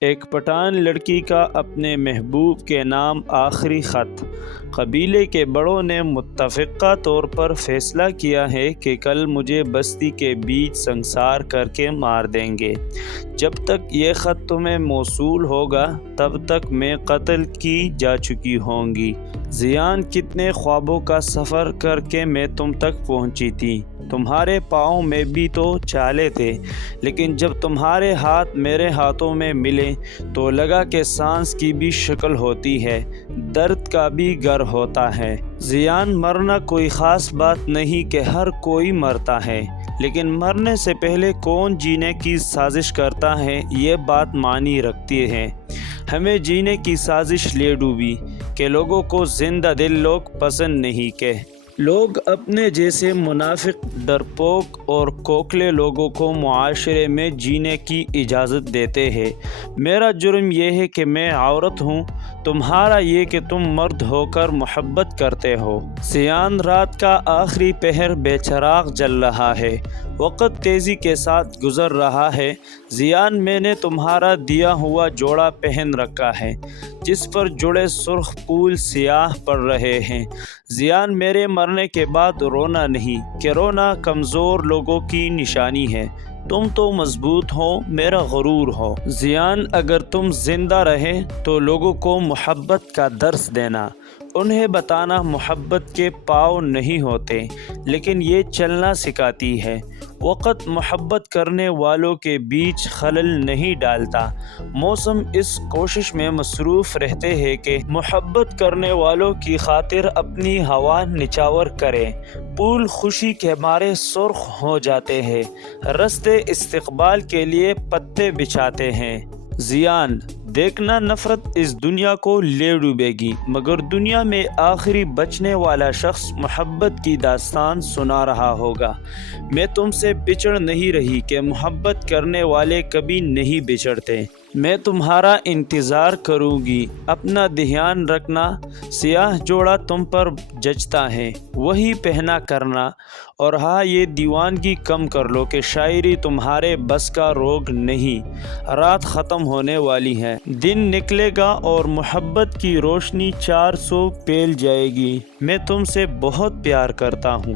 ایک پٹھان لڑکی کا اپنے محبوب کے نام آخری خط۔ قبیلے کے بڑوں نے متفقہ طور پر فیصلہ کیا ہے کہ کل مجھے بستی کے بیچ سنسار کر کے مار دیں گے۔ جب تک یہ خط تمہیں موصول ہوگا تب تک میں قتل کی جا چکی ہوں گی۔ زیان، کتنے خوابوں کا سفر کر کے میں تم تک پہنچی تھی۔ تمہارے پاؤں میں بھی تو چالے تھے، لیکن جب تمہارے ہاتھ میرے ہاتھوں میں ملے تو لگا کہ سانس کی بھی شکل ہوتی ہے، درد کا بھی گر ہوتا ہے۔ زیان، مرنا کوئی خاص بات نہیں کہ ہر کوئی مرتا ہے، لیکن مرنے سے پہلے کون جینے کی سازش کرتا ہے یہ بات معنی رکھتی ہے۔ ہمیں جینے کی سازش لے ڈوبی کہ لوگوں کو زندہ دل لوگ پسند نہیں کہ لوگ اپنے جیسے منافق، ڈرپوک اور کھوکھلے لوگوں کو معاشرے میں جینے کی اجازت دیتے ہیں۔ میرا جرم یہ ہے کہ میں عورت ہوں، تمہارا یہ کہ تم مرد ہو کر محبت کرتے ہو۔ زیان، رات کا آخری پہر بے چراغ جل رہا ہے، وقت تیزی کے ساتھ گزر رہا ہے۔ زیان، میں نے تمہارا دیا ہوا جوڑا پہن رکھا ہے جس پر جڑے سرخ پھول سیاہ پڑ رہے ہیں۔ زیان، میرے مرنے کے بعد رونا نہیں کہ رونا کمزور لوگوں کی نشانی ہے، تم تو مضبوط ہو، میرا غرور ہو۔ زیان، اگر تم زندہ رہے تو لوگوں کو محبت کا درس دینا، انہیں بتانا محبت کے پاؤ نہیں ہوتے لیکن یہ چلنا سکھاتی ہے۔ وقت محبت کرنے والوں کے بیچ خلل نہیں ڈالتا۔ موسم اس کوشش میں مصروف رہتے ہیں کہ محبت کرنے والوں کی خاطر اپنی ہوا نچھاور کریں۔ پھول خوشی کے مارے سرخ ہو جاتے ہیں، رستے استقبال کے لیے پتے بچھاتے ہیں۔ زیان، دیکھنا نفرت اس دنیا کو لے ڈوبے گی، مگر دنیا میں آخری بچنے والا شخص محبت کی داستان سنا رہا ہوگا۔ میں تم سے بچڑ نہیں رہی کہ محبت کرنے والے کبھی نہیں بچڑتے۔ میں تمہارا انتظار کروں گی، اپنا دھیان رکھنا۔ سیاہ جوڑا تم پر جچتا ہے، وہی پہنا کرنا، اور ہاں، یہ دیوانگی کم کر لو کہ شاعری تمہارے بس کا روگ نہیں۔ رات ختم ہونے والی ہے، دن نکلے گا اور محبت کی روشنی 400 پھیل جائے گی۔ میں تم سے بہت پیار کرتا ہوں۔